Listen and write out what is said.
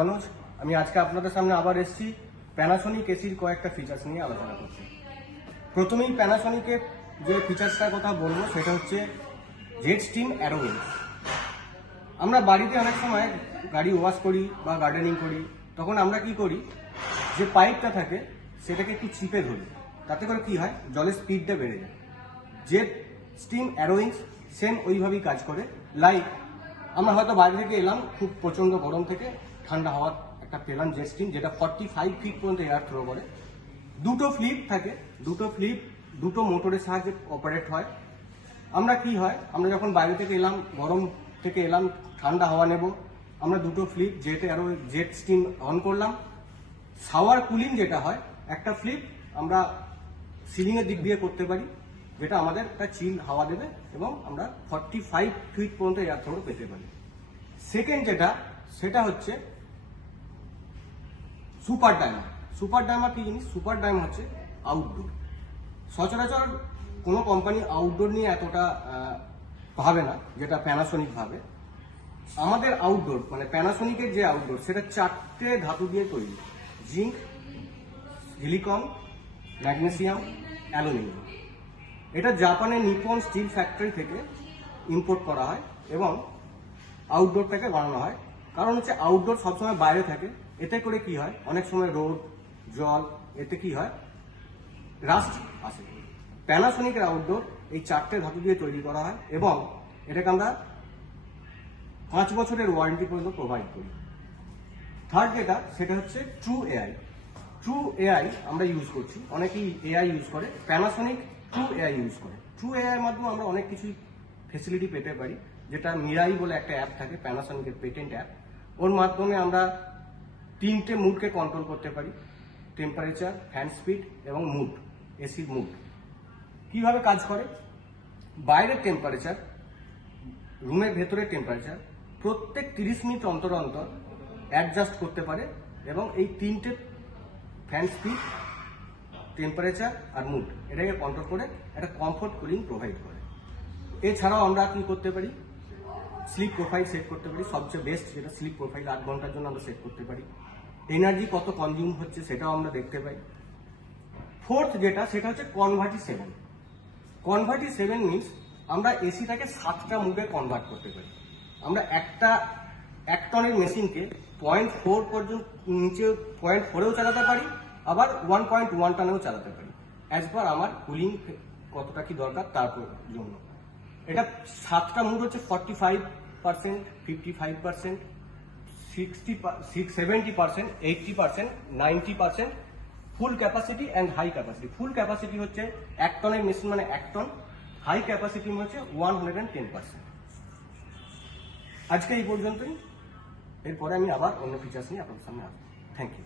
মানুষ আমি আজকে আপনাদের সামনে আবার এসেছি প্যানাসোনিক এসির কয়েকটা ফিচার্স নিয়ে আলোচনা করছি। প্রথমেই প্যানাসোনিকের যে ফিচার্সটার কথা বলবো সেটা হচ্ছে জেট স্টিম অ্যারোউইন্স। আমরা বাড়িতে অনেক সময় গাড়ি ওয়াশ করি বা গার্ডেনিং করি, তখন আমরা কি করি, যে পাইপটা থাকে সেটাকে একটু চিপে ধরি, তাতে করে কি হয়, জলের স্পিডটা বেড়ে যায়। জেট স্টিম অ্যারোউইন্স সেম ওইভাবেই কাজ করে। লাইক আমরা হয়তো বাইরে থেকে এলাম, খুব প্রচণ্ড গরম থেকে ঠান্ডা হওয়ার একটা পেলাম জেট স্টিম, যেটা 45 ফিট পর্যন্ত এয়ার থ্রো করে। দুটো ফ্লিপ থাকে, দুটো মোটরের সাহায্যে অপারেট হয়। আমরা কি হয়, আমরা যখন বাইরে থেকে এলাম, গরম থেকে এলাম, ঠান্ডা হাওয়া নেব, আমরা দুটো ফ্লিপ জেট স্টিম অন করলাম। শাওয়ার কুলিং যেটা হয়, একটা ফ্লিপ আমরা সিলিংয়ের দিক দিয়ে করতে পারি, যেটা আমাদের একটা চিল হাওয়া দেবে এবং আমরা 45 ফিট পর্যন্ত এয়ার থ্রো পেতে পারি। সেকেন্ড সেটা হচ্ছে সুপার ডাইমার। সুপার ডাইমার কি জিনিস? সুপার ডাইমার হচ্ছে আউটডোর। সচরাচর কোনো কোম্পানি আউটডোর নিয়ে এতটা ভাবে না, যেটা প্যানাসোনিক ভাবে। আমাদের আউটডোর মানে প্যানাসোনিকের যে আউটডোর, সেটা 4টে ধাতু দিয়ে তৈরি: জিঙ্ক, সিলিকন, ম্যাগনেসিয়াম, অ্যালুমিনিয়াম। এটা জাপানের নিপন স্টিল ফ্যাক্টরি থেকে ইম্পোর্ট করা হয় এবং আউটডোরটাকে বানানো হয়। কারণ হচ্ছে আউটডোর সবসময় বাইরে থাকে, এতে করে কি হয়, অনেক সময় রোদ, জল, এতে কি হয়, রাস্ট আসে। প্যানাসোনিকের আউটডোর এই 4টে ধাতু দিয়ে তৈরি করা হয় এবং এটাকে আমরা 5 বছরের ওয়ারেন্টি পর্যন্ত প্রোভাইড করি। থার্ড সেটা হচ্ছে ট্রু এআই। ট্রু এআই আমরা ইউজ করছি, অনেকেই এআই ইউজ করে, প্যানাসোনিক ট্রু এআই ইউজ করে। ট্রু এআই এর মাধ্যমে আমরা অনেক কিছুই ফেসিলিটি পেতে পারি, যেটা মিরাই বলে একটা অ্যাপ থাকে, প্যানাসোনিকের পেটেন্ট অ্যাপ। ওর মাধ্যমে আমরা 3টে মুডকে কন্ট্রোল করতে পারি: টেম্পারেচার, ফ্যান স্পিড এবং মুড, এসির মুড। কিভাবে কাজ করে? বাইরের টেম্পারেচার, রুমের ভেতরের টেম্পারেচার প্রত্যেক 30 মিনিট অন্তর অন্তর অ্যাডজাস্ট করতে পারে এবং এই 3টে ফ্যান স্পিড, টেম্পারেচার আর মুড, এটাকে কন্ট্রোল করে একটা কমফোর্ট কুলিং প্রোভাইড করে। এছাড়াও আমরা কি করতে পারি, স্লিপ প্রোফাইল সেট করতে পারি। সবচেয়ে বেস্ট যেটা স্লিপ প্রোফাইল, 8 ঘন্টার জন্য আমরা সেট করতে পারি। এনার্জি কত কনজিউম হচ্ছে সেটাও আমরা দেখতে পাই। ফোর্থ সেটা হচ্ছে কনভার্টি7। কনভার্টি7 মিনস আমরা এসিটাকে 7টা মুডে কনভার্ট করতে পারি। আমরা একটা 1 টনের মেশিনকে 0.4 পর্যন্ত নিচে 0.4এও চালাতে পারি, আবার 1.1 টনেও চালাতে পারি, অ্যাজ পার আমার কুলিং কতটা কি দরকার তার জন্য। এটা 7টা মুড হচ্ছে 45%, 55%, 70%, 80%, 90%, full capacity and high capacity. Full capacity হচ্ছে 1 টনের মেশিন মানে 1 টন, হাই ক্যাপাসিটি হচ্ছে 110%। আজকে এই পর্যন্তই, এরপরে আমি আবার অন্য ফিচার্স নিয়ে আপনার সামনে আসবো। Thank you.